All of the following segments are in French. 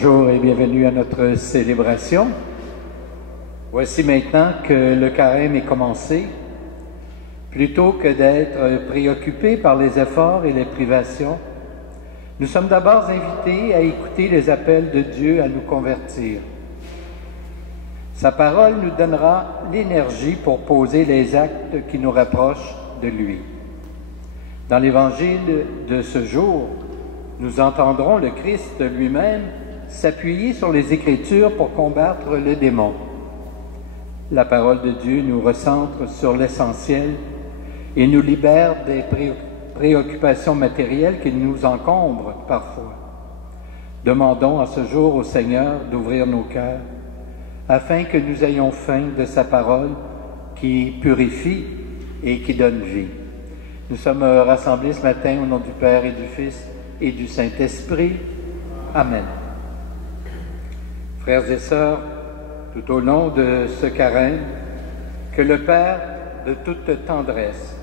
Bonjour et bienvenue à notre célébration. Voici maintenant que le carême est commencé. Plutôt que d'être préoccupés par les efforts et les privations, nous sommes d'abord invités à écouter les appels de Dieu à nous convertir. Sa parole nous donnera l'énergie pour poser les actes qui nous rapprochent de lui. Dans l'évangile de ce jour, nous entendrons le Christ lui-même s'appuyer sur les Écritures pour combattre le démon. La parole de Dieu nous recentre sur l'essentiel et nous libère des préoccupations matérielles qui nous encombrent parfois. Demandons à ce jour au Seigneur d'ouvrir nos cœurs afin que nous ayons faim de sa parole qui purifie et qui donne vie. Nous sommes rassemblés ce matin au nom du Père et du Fils et du Saint-Esprit. Amen. Frères et sœurs, tout au long de ce carême, que le Père de toute tendresse,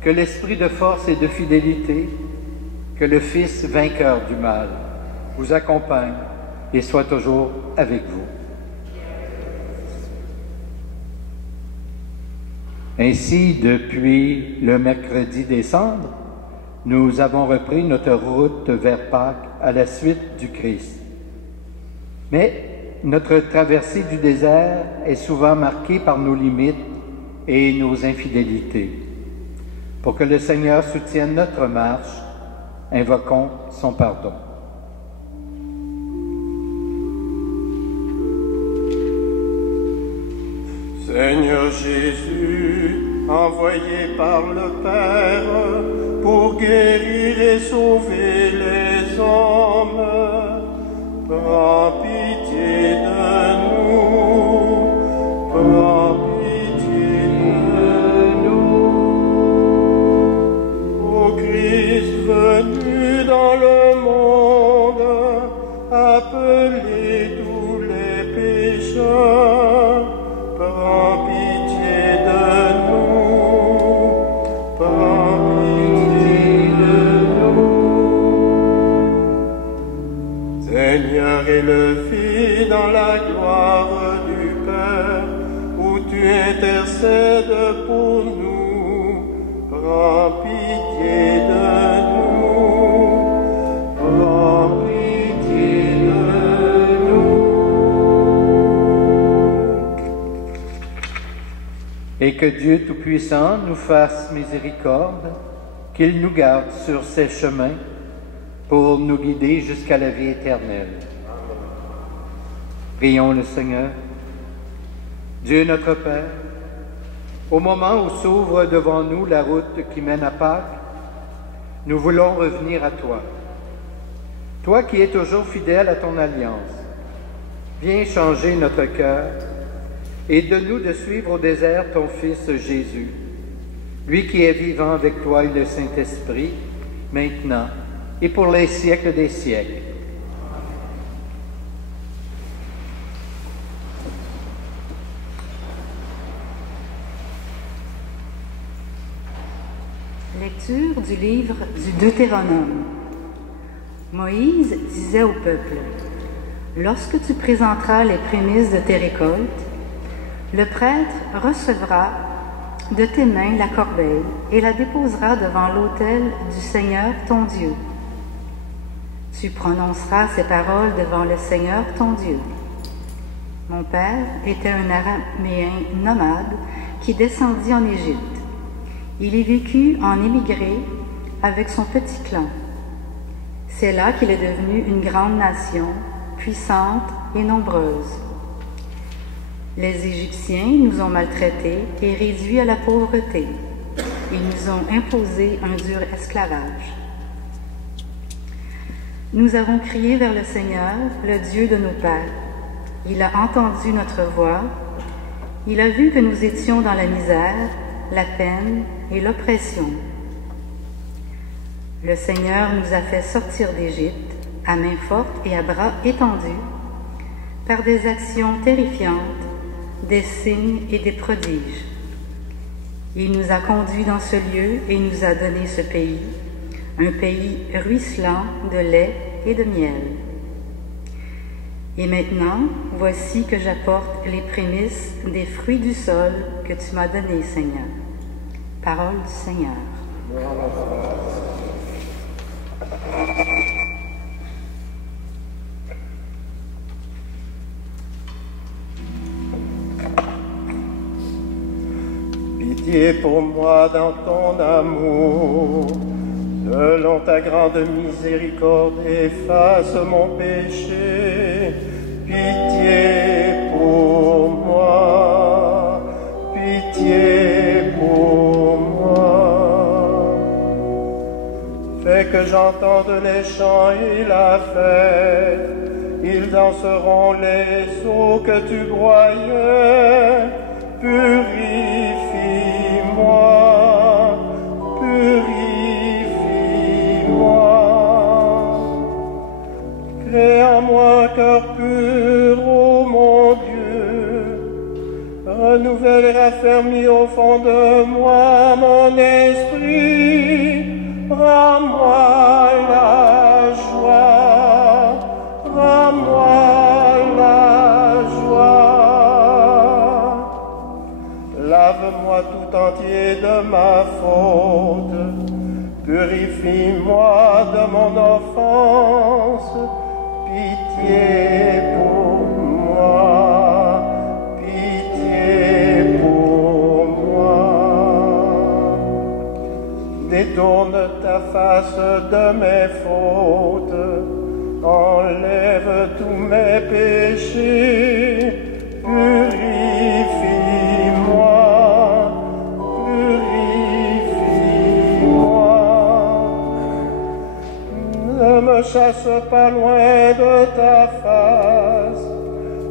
que l'Esprit de force et de fidélité, que le Fils vainqueur du mal vous accompagne et soit toujours avec vous. Ainsi, depuis le mercredi des Cendres, nous avons repris notre route vers Pâques à la suite du Christ. Mais notre traversée du désert est souvent marquée par nos limites et nos infidélités. Pour que le Seigneur soutienne notre marche, invoquons son pardon. Seigneur Jésus, envoyé par le Père pour guérir et sauver les hommes, prends pitié de nous, prends pitié de nous. Ô Christ venu dans le monde, appelez tous les pécheurs, prends pitié de nous, prends pitié de nous. Seigneur, élevé dans la gloire du Père, où tu intercèdes pour nous, prends pitié de nous, prends pitié de nous. Et que Dieu Tout-Puissant nous fasse miséricorde, qu'il nous garde sur ses chemins pour nous guider jusqu'à la vie éternelle. Prions le Seigneur. Dieu notre Père, au moment où s'ouvre devant nous la route qui mène à Pâques, nous voulons revenir à toi. Toi qui es toujours fidèle à ton alliance, viens changer notre cœur et donne-nous de suivre au désert ton Fils Jésus, lui qui est vivant avec toi et le Saint-Esprit, maintenant et pour les siècles des siècles. Lecture du livre du Deutéronome. Moïse disait au peuple: « Lorsque tu présenteras les prémices de tes récoltes, le prêtre recevra de tes mains la corbeille et la déposera devant l'autel du Seigneur ton Dieu. Tu prononceras ces paroles devant le Seigneur ton Dieu. Mon père était un Araméen nomade qui descendit en Égypte. Il y vécut en émigré avec son petit clan. C'est là qu'il est devenu une grande nation, puissante et nombreuse. Les Égyptiens nous ont maltraités et réduits à la pauvreté. Ils nous ont imposé un dur esclavage. Nous avons crié vers le Seigneur, le Dieu de nos pères. Il a entendu notre voix. Il a vu que nous étions dans la misère, la peine et l'oppression. Le Seigneur nous a fait sortir d'Égypte à main forte et à bras étendus, par des actions terrifiantes, des signes et des prodiges. Il nous a conduits dans ce lieu et nous a donné ce pays, un pays ruisselant de lait et de miel. Et maintenant, voici que j'apporte les prémices des fruits du sol que tu m'as donnés, Seigneur. Parole du Seigneur. Pitié pour moi dans ton amour, selon ta grande miséricorde, efface mon péché. Pitié pour moi, pitié pour moi. Fais que j'entende les chants et la fête, ils danseront les eaux que tu broyais. Purifie-moi, purifie-moi. Crée en moi un cœur pur, ô mon Dieu. Renouvelle et raffermis au fond de moi mon esprit. Rends-moi la joie, rends-moi la joie. Lave-moi tout entier de ma faute, purifie-moi de mon offense. Pitié pour moi, pitié pour moi. Détourne ta face de mes fautes, enlève tous mes péchés. Purifie-moi, purifie-moi. Ne me chasse pas loin de ta face,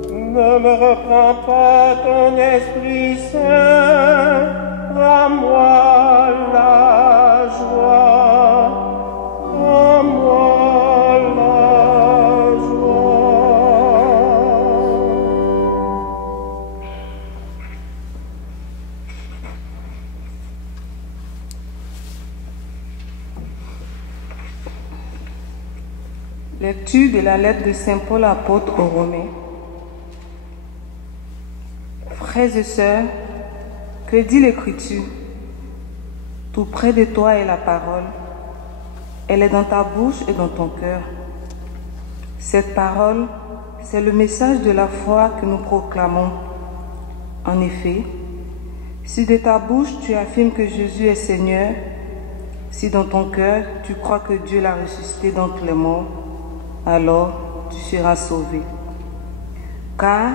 ne me reprends pas ton Esprit Saint. Rends-moi la joie, rends-moi la joie. Lecture de la lettre de Saint Paul apôtre aux Romains. Frères et sœurs, que dit l'Écriture? Tout près de toi est la parole. Elle est dans ta bouche et dans ton cœur. Cette parole, c'est le message de la foi que nous proclamons. En effet, si de ta bouche tu affirmes que Jésus est Seigneur, si dans ton cœur tu crois que Dieu l'a ressuscité d'entre les morts, alors tu seras sauvé. Car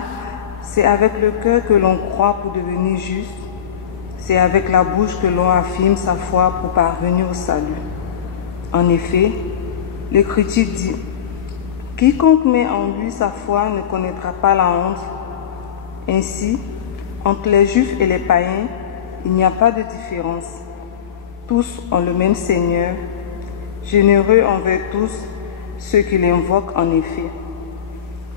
c'est avec le cœur que l'on croit pour devenir juste, c'est avec la bouche que l'on affirme sa foi pour parvenir au salut. En effet, l'Écriture dit, « Quiconque met en lui sa foi ne connaîtra pas la honte. » Ainsi, entre les Juifs et les païens, il n'y a pas de différence. Tous ont le même Seigneur, généreux envers tous ceux qui l'invoquent en effet.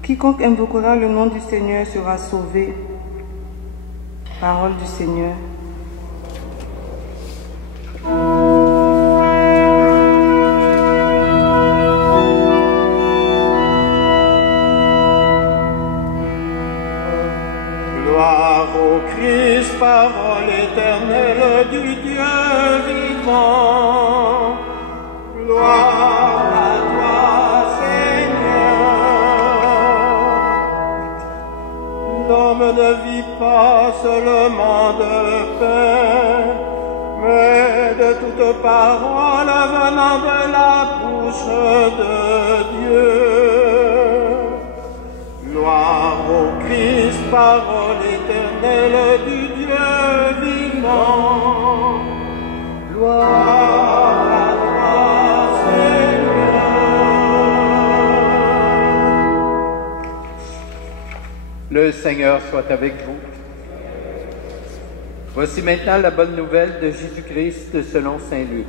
Quiconque invoquera le nom du Seigneur sera sauvé. Parole du Seigneur. Gloire au Christ, parole éternelle du Dieu vivant. Gloire à toi, Seigneur. L'homme ne vit pas seulement de pain, mais de toute parole venant de la bouche de Dieu. Gloire au Christ, parole éternelle du Dieu vivant. Gloire à toi, Seigneur. Le Seigneur soit avec vous. Voici maintenant la bonne nouvelle de Jésus-Christ selon saint Luc.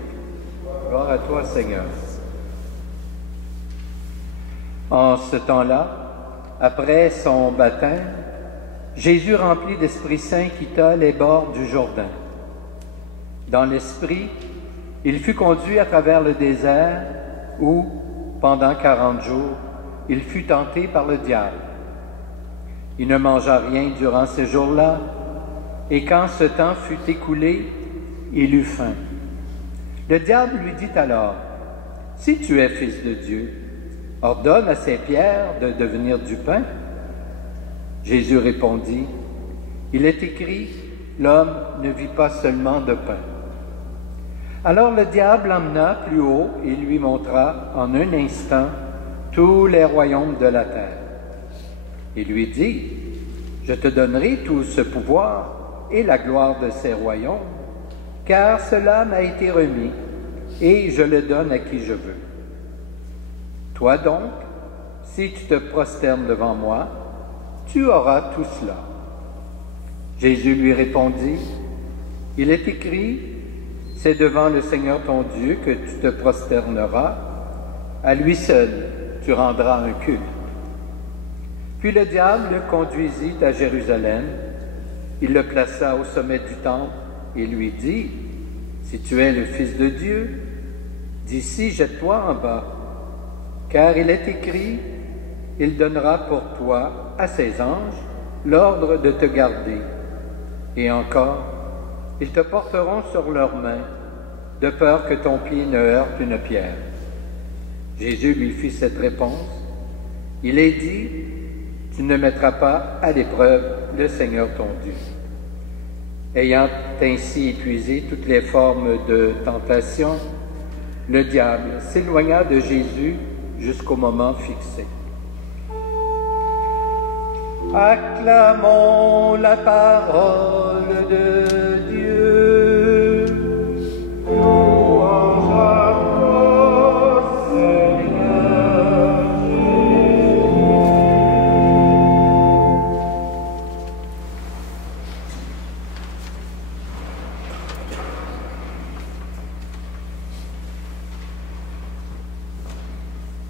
Gloire à toi, Seigneur. En ce temps-là, après son baptême, Jésus, rempli d'Esprit Saint, quitta les bords du Jourdain. Dans l'Esprit, il fut conduit à travers le désert où, pendant 40 jours, il fut tenté par le diable. Il ne mangea rien durant ces jours-là, et quand ce temps fut écoulé, il eut faim. Le diable lui dit alors, « Si tu es fils de Dieu, ordonne à ces pierres de devenir du pain. » Jésus répondit, « Il est écrit, l'homme ne vit pas seulement de pain. » Alors le diable l'emmena plus haut et lui montra en un instant tous les royaumes de la terre. Il lui dit, « Je te donnerai tout ce pouvoir et la gloire de ces royaumes, car cela m'a été remis, et je le donne à qui je veux. Toi donc, si tu te prosternes devant moi, tu auras tout cela. » Jésus lui répondit, « Il est écrit, c'est devant le Seigneur ton Dieu que tu te prosterneras, à lui seul tu rendras un culte. » Puis le diable le conduisit à Jérusalem, il le plaça au sommet du temple et lui dit, « Si tu es le Fils de Dieu, d'ici jette-toi en bas, car il est écrit, il donnera pour toi à ses anges l'ordre de te garder, et encore, ils te porteront sur leurs mains, de peur que ton pied ne heurte une pierre. » Jésus lui fit cette réponse, « Il est dit, tu ne mettras pas à l'épreuve le Seigneur ton Dieu. » Ayant ainsi épuisé toutes les formes de tentation, le diable s'éloigna de Jésus jusqu'au moment fixé. Acclamons la parole de Dieu. Louange à toi, Seigneur Jésus.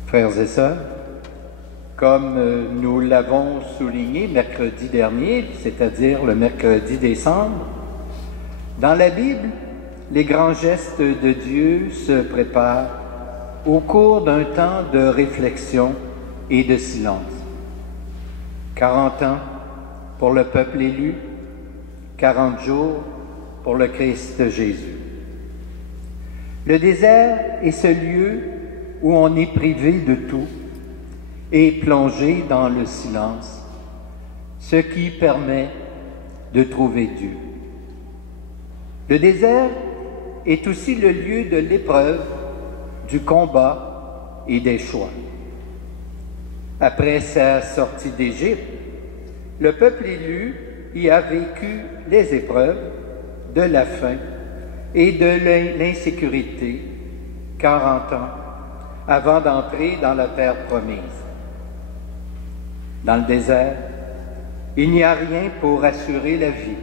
Frères et sœurs, comme nous l'avons souligné mercredi dernier, c'est-à-dire le mercredi décembre, dans la Bible, les grands gestes de Dieu se préparent au cours d'un temps de réflexion et de silence. 40 ans pour le peuple élu, 40 jours pour le Christ Jésus. Le désert est ce lieu où on est privé de tout et plongé dans le silence, ce qui permet de trouver Dieu. Le désert est aussi le lieu de l'épreuve, du combat et des choix. Après sa sortie d'Égypte, le peuple élu y a vécu les épreuves de la faim et de l'insécurité 40 ans avant d'entrer dans la terre promise. Dans le désert, il n'y a rien pour assurer la vie.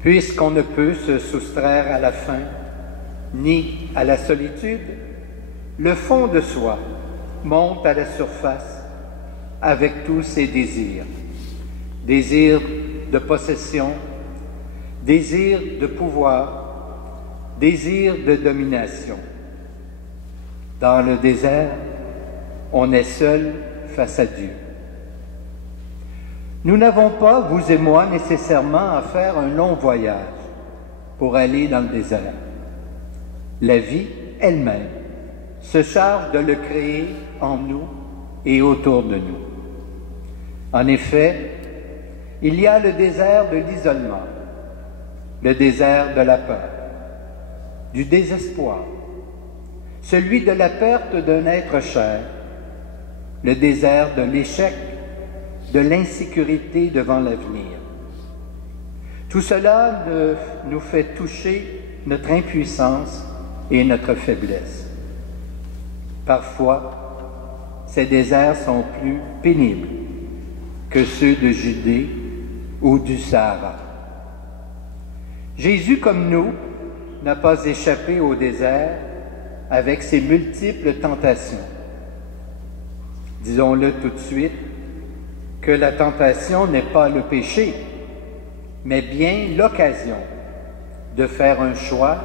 Puisqu'on ne peut se soustraire à la faim ni à la solitude, le fond de soi monte à la surface avec tous ses désirs. Désirs de possession, désirs de pouvoir, désirs de domination. Dans le désert, on est seul face à Dieu. Nous n'avons pas, vous et moi, nécessairement à faire un long voyage pour aller dans le désert. La vie elle-même se charge de le créer en nous et autour de nous. En effet, il y a le désert de l'isolement, le désert de la peur, du désespoir, celui de la perte d'un être cher, le désert de l'échec, de l'insécurité devant l'avenir. Tout cela nous fait toucher notre impuissance et notre faiblesse. Parfois, ces déserts sont plus pénibles que ceux de Judée ou du Sahara. Jésus, comme nous, n'a pas échappé au désert avec ses multiples tentations. Disons-le tout de suite, que la tentation n'est pas le péché, mais bien l'occasion de faire un choix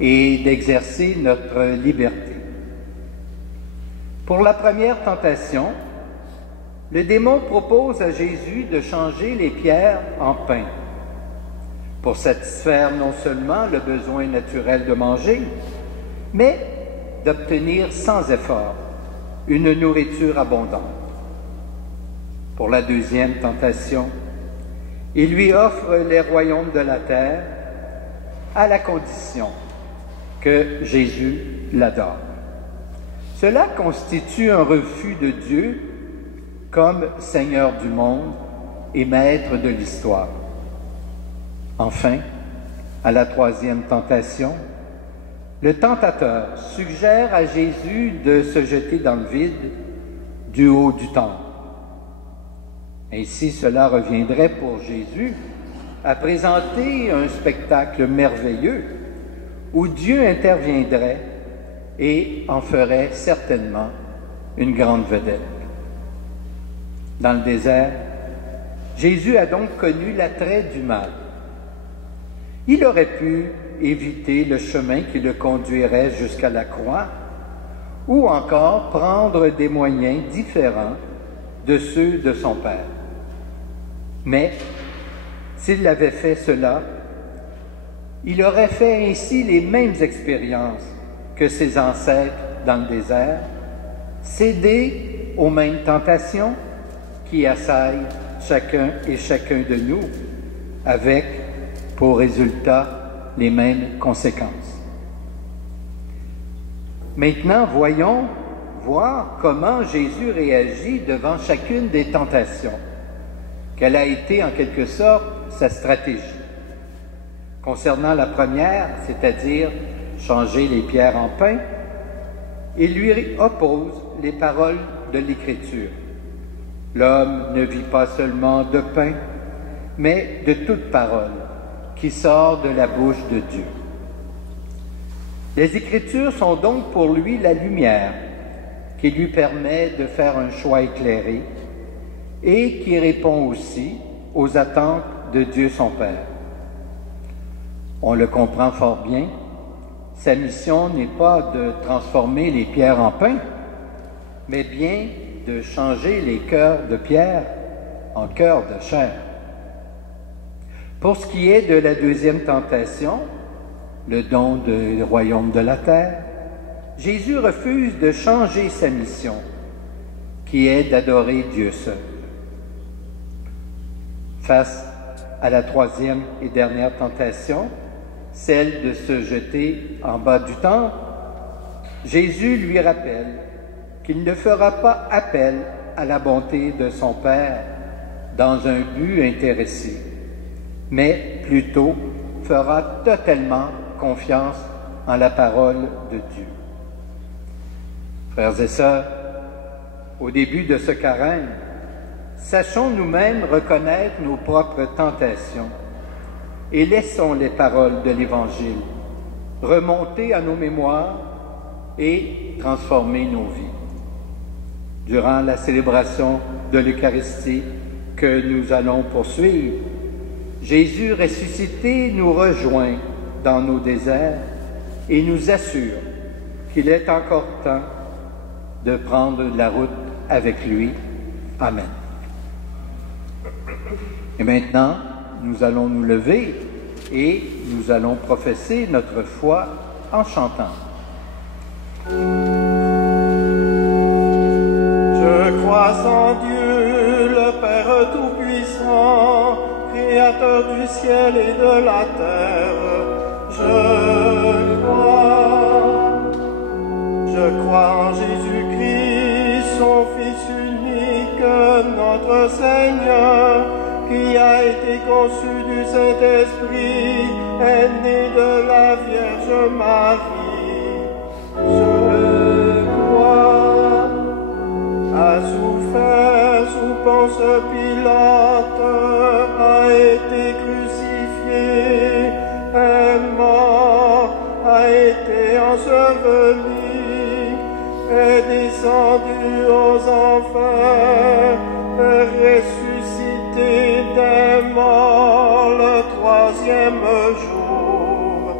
et d'exercer notre liberté. Pour la première tentation, le démon propose à Jésus de changer les pierres en pain pour satisfaire non seulement le besoin naturel de manger, mais d'obtenir sans effort une nourriture abondante. Pour la deuxième tentation, il lui offre les royaumes de la terre à la condition que Jésus l'adore. Cela constitue un refus de Dieu comme Seigneur du monde et Maître de l'histoire. Enfin, à la troisième tentation, le tentateur suggère à Jésus de se jeter dans le vide du haut du temple. Ainsi, cela reviendrait pour Jésus à présenter un spectacle merveilleux où Dieu interviendrait et en ferait certainement une grande vedette. Dans le désert, Jésus a donc connu l'attrait du mal. Il aurait pu éviter le chemin qui le conduirait jusqu'à la croix ou encore prendre des moyens différents de ceux de son Père. Mais s'il avait fait cela, il aurait fait ainsi les mêmes expériences que ses ancêtres dans le désert, cédé aux mêmes tentations qui assaillent chacun et chacun de nous, avec pour résultat les mêmes conséquences. Maintenant, voyons voir comment Jésus réagit devant chacune des tentations. Quelle a été en quelque sorte sa stratégie? Concernant la première, c'est-à-dire changer les pierres en pain, il lui oppose les paroles de l'Écriture. L'homme ne vit pas seulement de pain, mais de toute parole qui sort de la bouche de Dieu. Les Écritures sont donc pour lui la lumière qui lui permet de faire un choix éclairé et qui répond aussi aux attentes de Dieu son Père. On le comprend fort bien, sa mission n'est pas de transformer les pierres en pain, mais bien de changer les cœurs de pierre en cœurs de chair. Pour ce qui est de la deuxième tentation, le don du royaume de la terre, Jésus refuse de changer sa mission, qui est d'adorer Dieu seul. Face à la troisième et dernière tentation, celle de se jeter en bas du temple, Jésus lui rappelle qu'il ne fera pas appel à la bonté de son Père dans un but intéressé, mais plutôt fera totalement confiance en la parole de Dieu. Frères et sœurs, au début de ce carême, sachons nous-mêmes reconnaître nos propres tentations et laissons les paroles de l'Évangile remonter à nos mémoires et transformer nos vies. Durant la célébration de l'Eucharistie que nous allons poursuivre, Jésus ressuscité nous rejoint dans nos déserts et nous assure qu'il est encore temps de prendre la route avec lui. Amen. Et maintenant, nous allons nous lever et nous allons professer notre foi en chantant. Je crois en Dieu, le Père Tout-Puissant, Créateur du ciel et de la terre. Je crois en Jésus-Christ, son Fils unique, notre Seigneur, qui a été conçu du Saint-Esprit, est né de la Vierge Marie. Je crois, a souffert sous Ponce Pilate, a été crucifié, est mort, a été enseveli, est descendu aux enfers, est ressuscité des morts le troisième jour.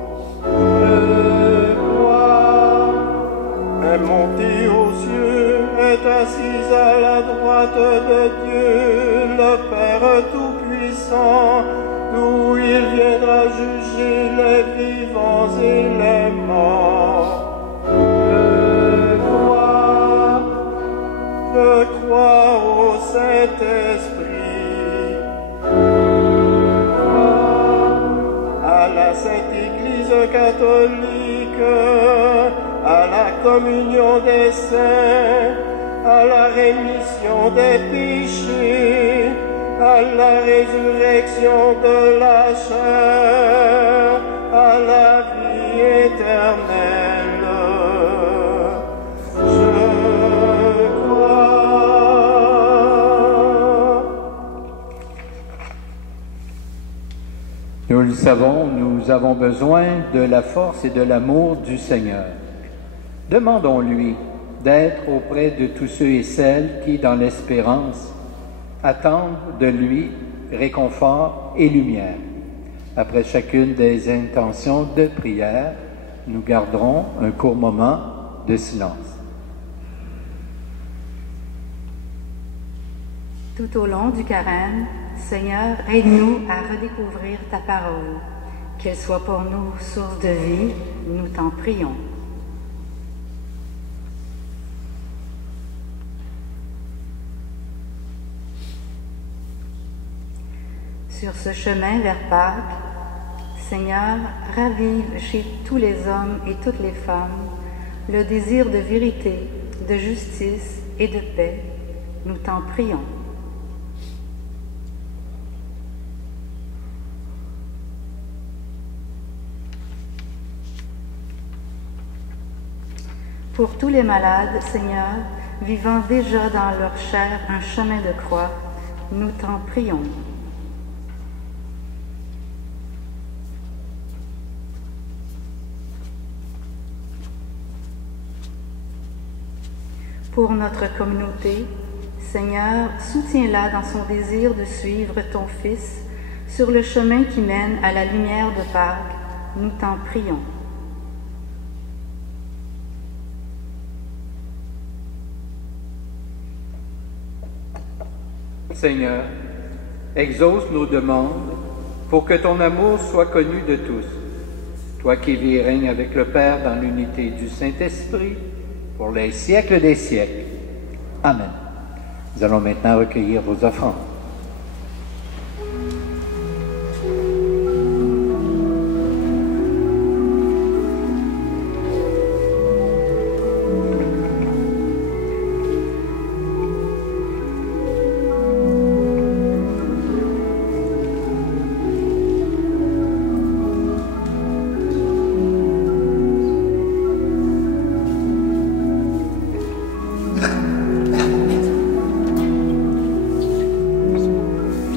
Je crois, est monté aux cieux, est assis à la droite de Dieu, le Père Tout-Puissant, d'où il viendra juger les vivants et les morts. Je crois au Saint-Esprit, à la Sainte Église catholique, à la communion des saints, à la rémission des péchés, à la résurrection de la chair, à la vie éternelle. Nous le savons, nous avons besoin de la force et de l'amour du Seigneur. Demandons-lui d'être auprès de tous ceux et celles qui, dans l'espérance, attendent de lui réconfort et lumière. Après chacune des intentions de prière, nous garderons un court moment de silence. Tout au long du carême, Seigneur, aide-nous à redécouvrir ta parole, qu'elle soit pour nous source de vie, nous t'en prions. Sur ce chemin vers Pâques, Seigneur, ravive chez tous les hommes et toutes les femmes le désir de vérité, de justice et de paix, nous t'en prions. Pour tous les malades, Seigneur, vivant déjà dans leur chair un chemin de croix, nous t'en prions. Pour notre communauté, Seigneur, soutiens-la dans son désir de suivre ton Fils sur le chemin qui mène à la lumière de Pâques, nous t'en prions. Seigneur, exauce nos demandes pour que ton amour soit connu de tous. Toi qui vis et règnes avec le Père dans l'unité du Saint-Esprit, pour les siècles des siècles. Amen. Nous allons maintenant recueillir vos offrandes.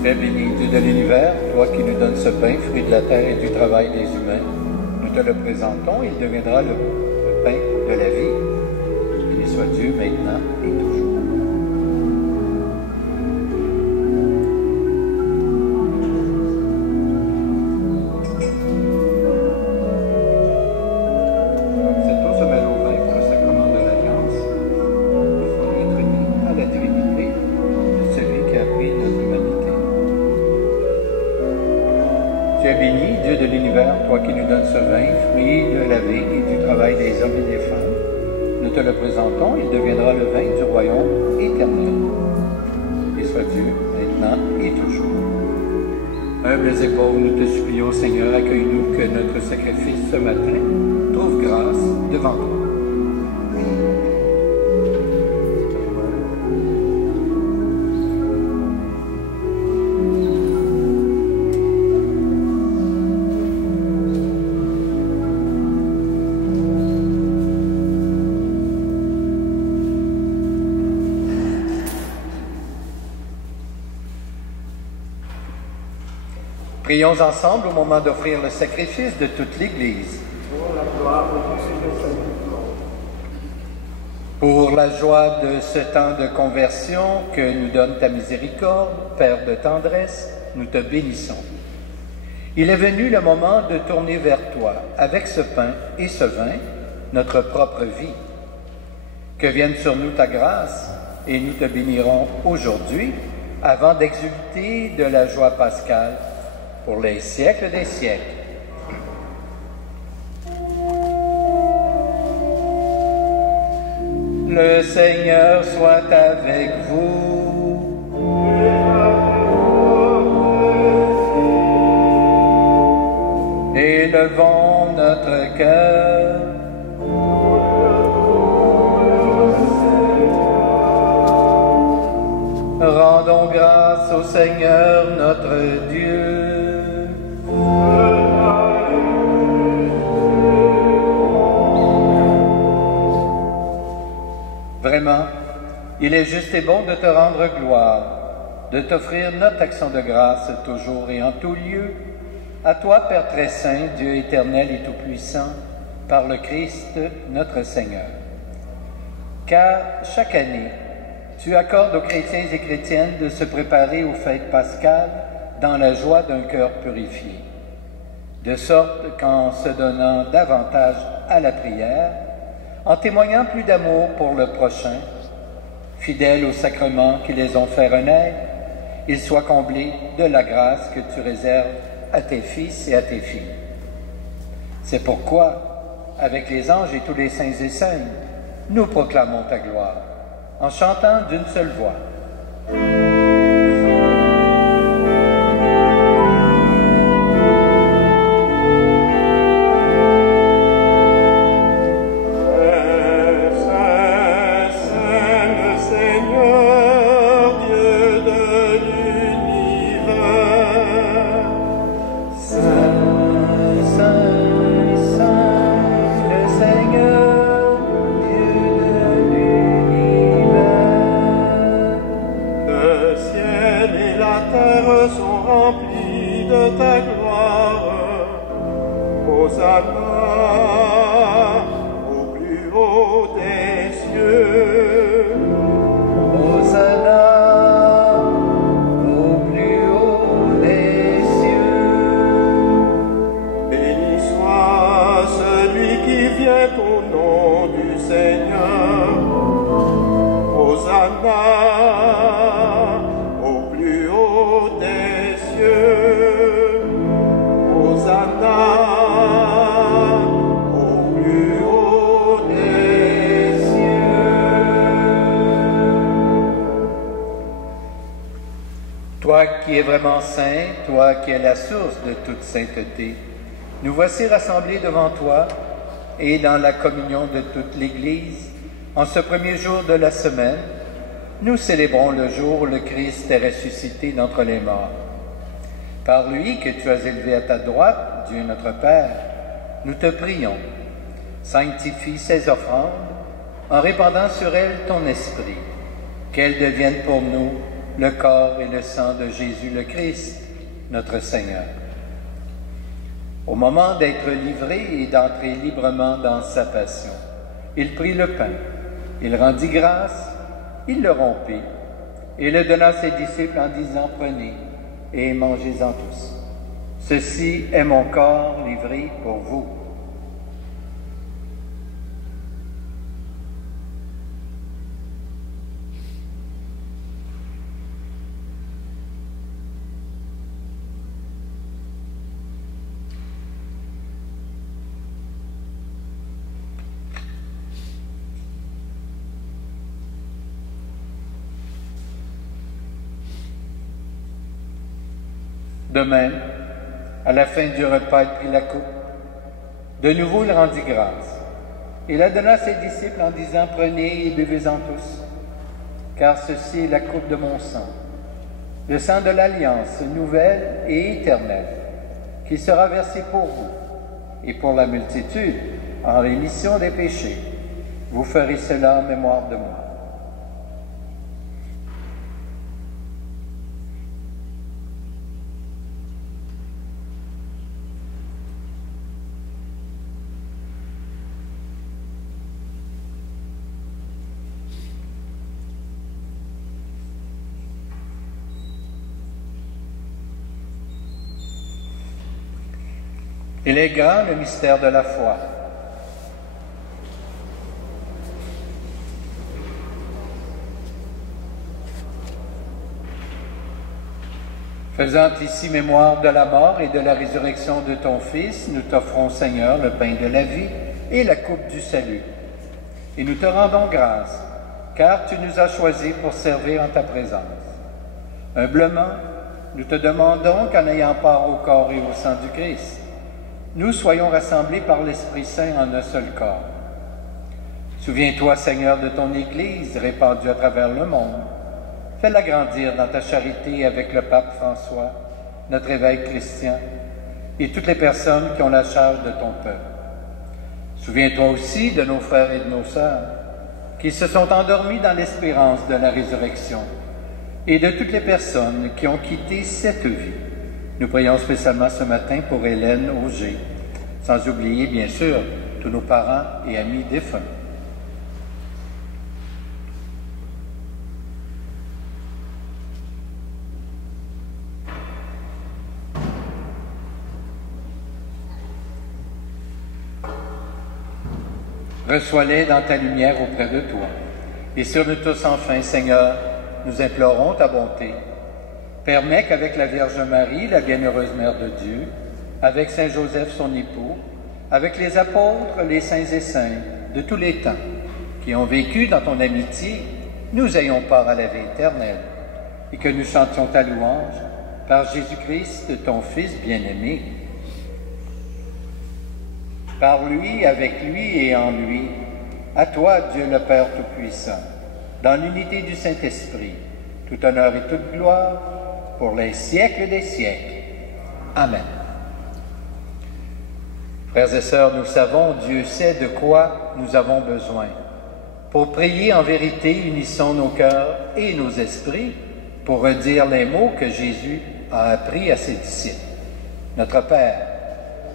Très béni Dieu de l'univers, toi qui nous donnes ce pain, fruit de la terre et du travail des humains, nous te le présentons, il deviendra le pain de la vie. Béni soit Dieu maintenant et toujours. Cette eau se mêle au vin pour le sacrement de l'Alliance. Il faut être unis à la divinité de celui qui a pris notre humanité. Tu es béni, Dieu de l'univers, toi qui nous donnes ce vin, fruit de la vie et du travail des hommes et des femmes. Nous te le présentons, il deviendra le vin du royaume éternel. Et soit Dieu, maintenant et toujours. Humbles et pauvres, nous te supplions, Seigneur, accueille-nous que notre sacrifice ce matin trouve grâce devant toi. Prions ensemble au moment d'offrir le sacrifice de toute l'Église. Pour la joie de ce temps de conversion que nous donne ta miséricorde, Père de tendresse, nous te bénissons. Il est venu le moment de tourner vers toi, avec ce pain et ce vin, notre propre vie. Que vienne sur nous ta grâce, et nous te bénirons aujourd'hui, avant d'exulter de la joie pascale pour les siècles des siècles. Le Seigneur soit avec vous. Élevons notre cœur. Rendons grâce au Seigneur notre Dieu. Vraiment, il est juste et bon de te rendre gloire, de t'offrir notre action de grâce toujours et en tout lieu, à toi, Père très saint, Dieu éternel et tout-puissant, par le Christ notre Seigneur. Car chaque année, tu accordes aux chrétiens et chrétiennes de se préparer aux fêtes pascales dans la joie d'un cœur purifié, de sorte qu'en se donnant davantage à la prière, en témoignant plus d'amour pour le prochain, fidèles aux sacrements qui les ont fait renaître, ils soient comblés de la grâce que tu réserves à tes fils et à tes filles. C'est pourquoi, avec les anges et tous les saints et saintes, nous proclamons ta gloire, en chantant d'une seule voix. Toi qui es vraiment saint, toi qui es la source de toute sainteté, nous voici rassemblés devant toi et dans la communion de toute l'Église, en ce premier jour de la semaine, nous célébrons le jour où le Christ est ressuscité d'entre les morts. Par lui que tu as élevé à ta droite, Dieu notre Père, nous te prions, sanctifie ces offrandes en répandant sur elles ton esprit, qu'elles deviennent pour nous le corps et le sang de Jésus le Christ, notre Seigneur. Au moment d'être livré et d'entrer librement dans sa passion, il prit le pain, il rendit grâce, il le rompit et le donna à ses disciples en disant « Prenez et mangez-en tous. Ceci est mon corps livré pour vous. » De même, à la fin du repas, il prit la coupe. De nouveau, il rendit grâce. Il la donna à ses disciples en disant « Prenez et buvez-en tous, car ceci est la coupe de mon sang, le sang de l'alliance nouvelle et éternelle, qui sera versé pour vous et pour la multitude en rémission des péchés. Vous ferez cela en mémoire de moi. » Il est grand le mystère de la foi. Faisant ici mémoire de la mort et de la résurrection de ton Fils, nous t'offrons, Seigneur, le pain de la vie et la coupe du salut. Et nous te rendons grâce, car tu nous as choisis pour servir en ta présence. Humblement, nous te demandons qu'en ayant part au corps et au sang du Christ, nous soyons rassemblés par l'Esprit Saint en un seul corps. Souviens-toi, Seigneur, de ton Église répandue à travers le monde. Fais-la grandir dans ta charité avec le pape François, notre évêque Christian, et toutes les personnes qui ont la charge de ton peuple. Souviens-toi aussi de nos frères et de nos sœurs qui se sont endormis dans l'espérance de la résurrection et de toutes les personnes qui ont quitté cette vie. Nous prions spécialement ce matin pour Hélène Auger, sans oublier bien sûr tous nos parents et amis défunts. Reçois-les dans ta lumière auprès de toi. Et sur nous tous enfin, Seigneur, nous implorons ta bonté. Permets qu'avec la Vierge Marie, la bienheureuse Mère de Dieu, avec Saint Joseph son époux, avec les apôtres, les saints et saintes de tous les temps, qui ont vécu dans ton amitié, nous ayons part à la vie éternelle, et que nous chantions ta louange par Jésus-Christ, ton Fils bien-aimé. Par lui, avec lui et en lui, à toi, Dieu le Père Tout-Puissant, dans l'unité du Saint-Esprit, tout honneur et toute gloire, pour les siècles des siècles. Amen. Frères et sœurs, nous savons, Dieu sait de quoi nous avons besoin. Pour prier en vérité, unissons nos cœurs et nos esprits pour redire les mots que Jésus a appris à ses disciples. Notre Père,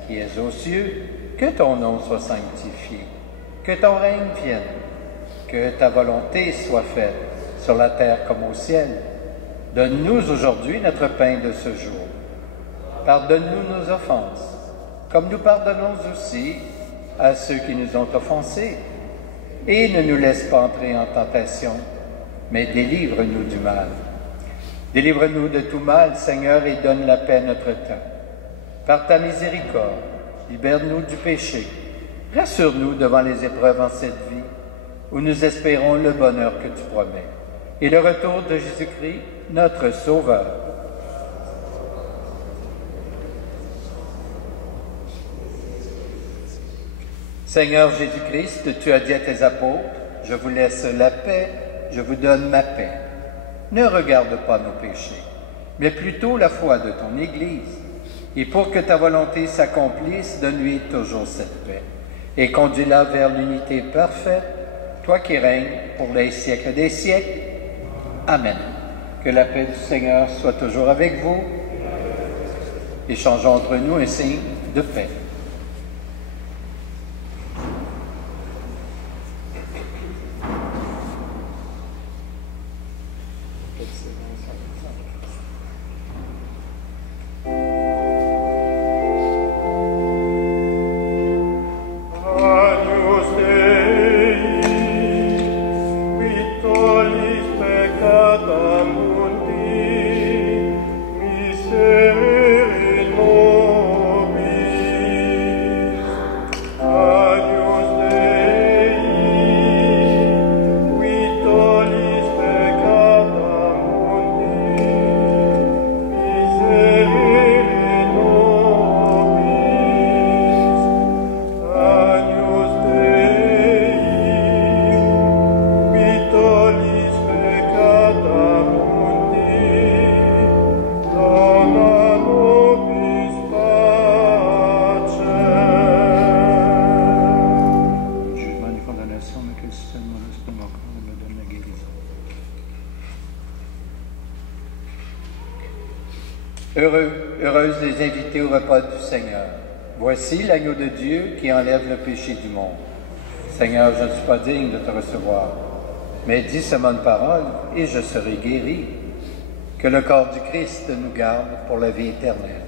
qui es aux cieux, que ton nom soit sanctifié, que ton règne vienne, que ta volonté soit faite sur la terre comme au ciel. Donne-nous aujourd'hui notre pain de ce jour. Pardonne-nous nos offenses, comme nous pardonnons aussi à ceux qui nous ont offensés. Et ne nous laisse pas entrer en tentation, mais délivre-nous du mal. Délivre-nous de tout mal, Seigneur, et donne la paix à notre temps. Par ta miséricorde, libère-nous du péché. Rassure-nous devant les épreuves en cette vie, où nous espérons le bonheur que tu promets, et le retour de Jésus-Christ, notre Sauveur. Seigneur Jésus-Christ, tu as dit à tes apôtres, « Je vous laisse la paix, je vous donne ma paix. Ne regarde pas nos péchés, mais plutôt la foi de ton Église. Et pour que ta volonté s'accomplisse, donne-lui toujours cette paix. Et conduis-la vers l'unité parfaite, toi qui règnes pour les siècles des siècles. Amen. Que la paix du Seigneur soit toujours avec vous. Échangeons entre nous un signe de paix. Heureuse les invités au repas du Seigneur. Voici l'agneau de Dieu qui enlève le péché du monde. Seigneur, je ne suis pas digne de te recevoir, mais dis seulement une parole et je serai guéri. Que le corps du Christ nous garde pour la vie éternelle.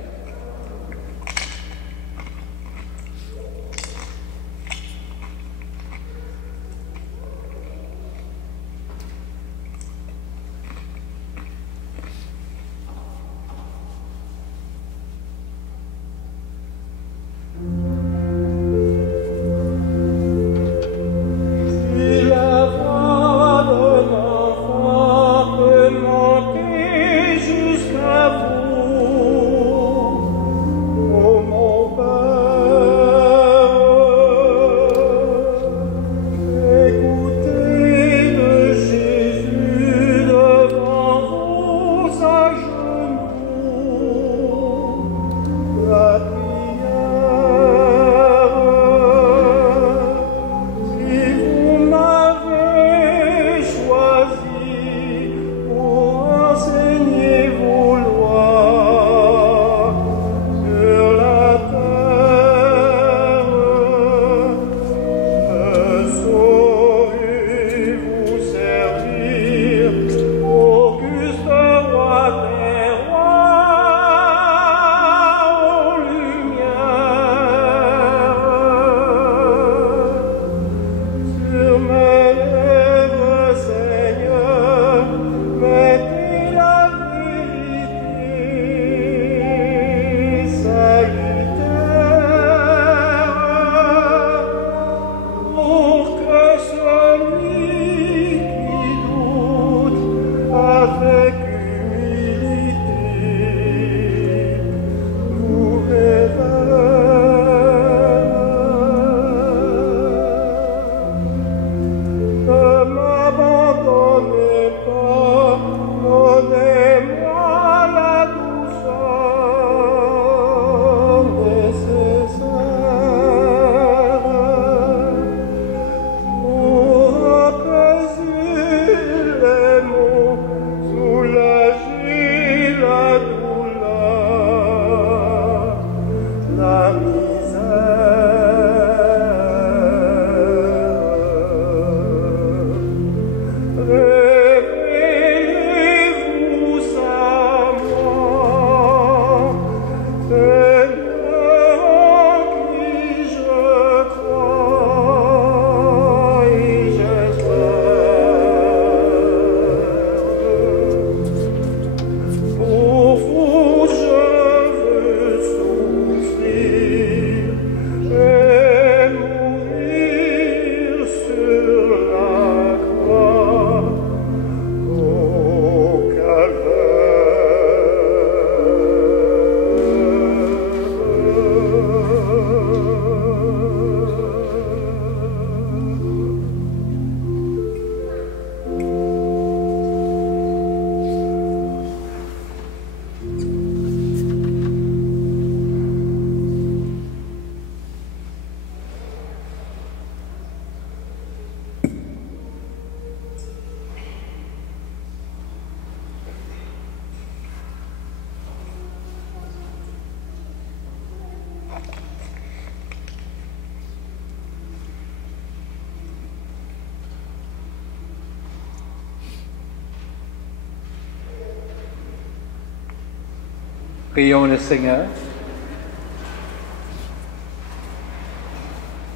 Prions le Seigneur.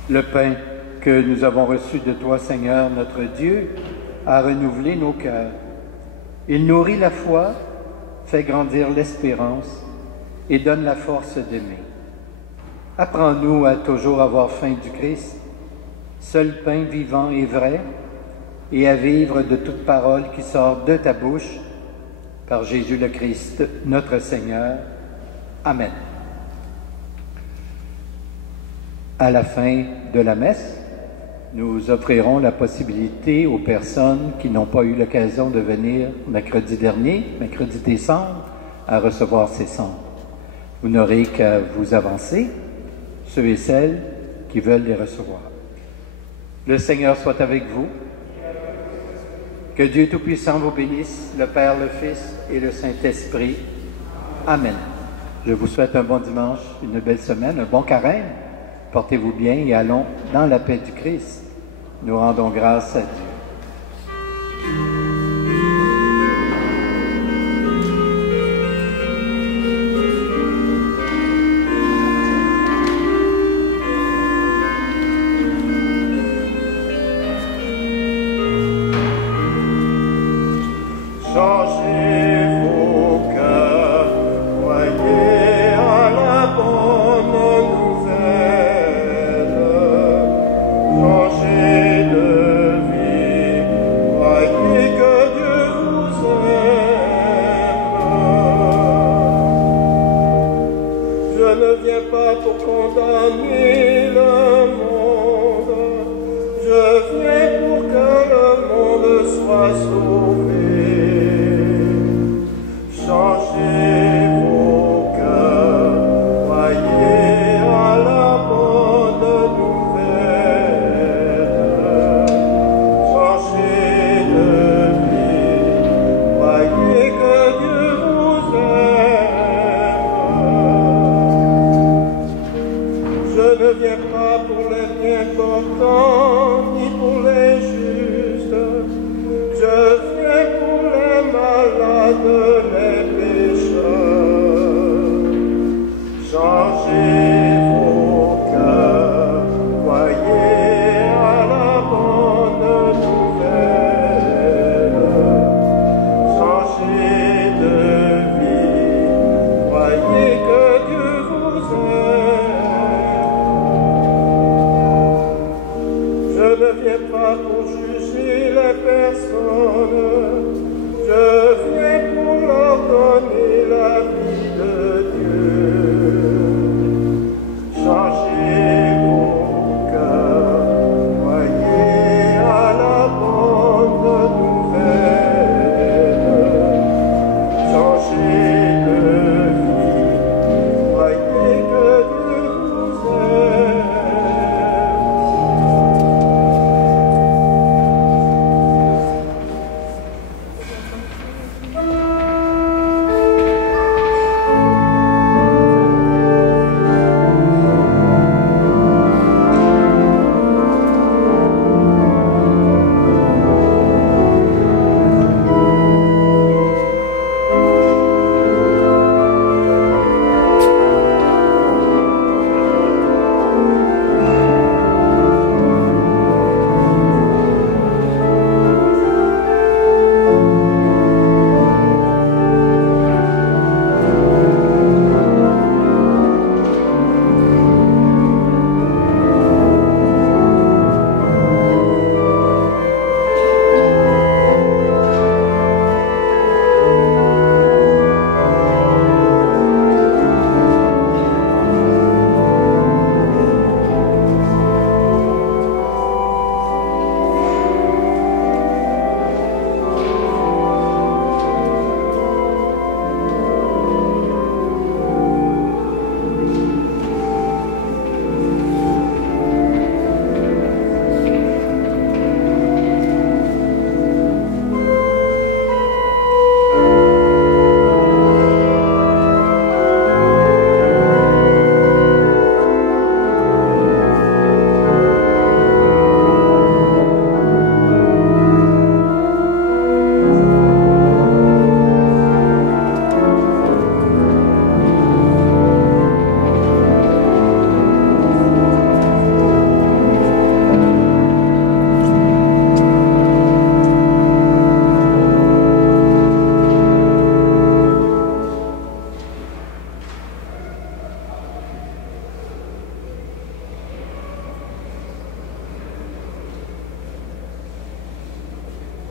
Le pain que nous avons reçu de toi, Seigneur, notre Dieu, a renouvelé nos cœurs. Il nourrit la foi, fait grandir l'espérance et donne la force d'aimer. Apprends-nous à toujours avoir faim du Christ, seul pain vivant et vrai, et à vivre de toute parole qui sort de ta bouche, par Jésus le Christ, notre Seigneur. Amen. À la fin de la messe, nous offrirons la possibilité aux personnes qui n'ont pas eu l'occasion de venir mercredi dernier, mercredi décembre, à recevoir ces cendres. Vous n'aurez qu'à vous avancer, ceux et celles qui veulent les recevoir. Le Seigneur soit avec vous. Que Dieu Tout-Puissant vous bénisse, le Père, le Fils et le Saint-Esprit. Amen. Je vous souhaite un bon dimanche, une belle semaine, un bon carême. Portez-vous bien et allons dans la paix du Christ. Nous rendons grâce à Dieu.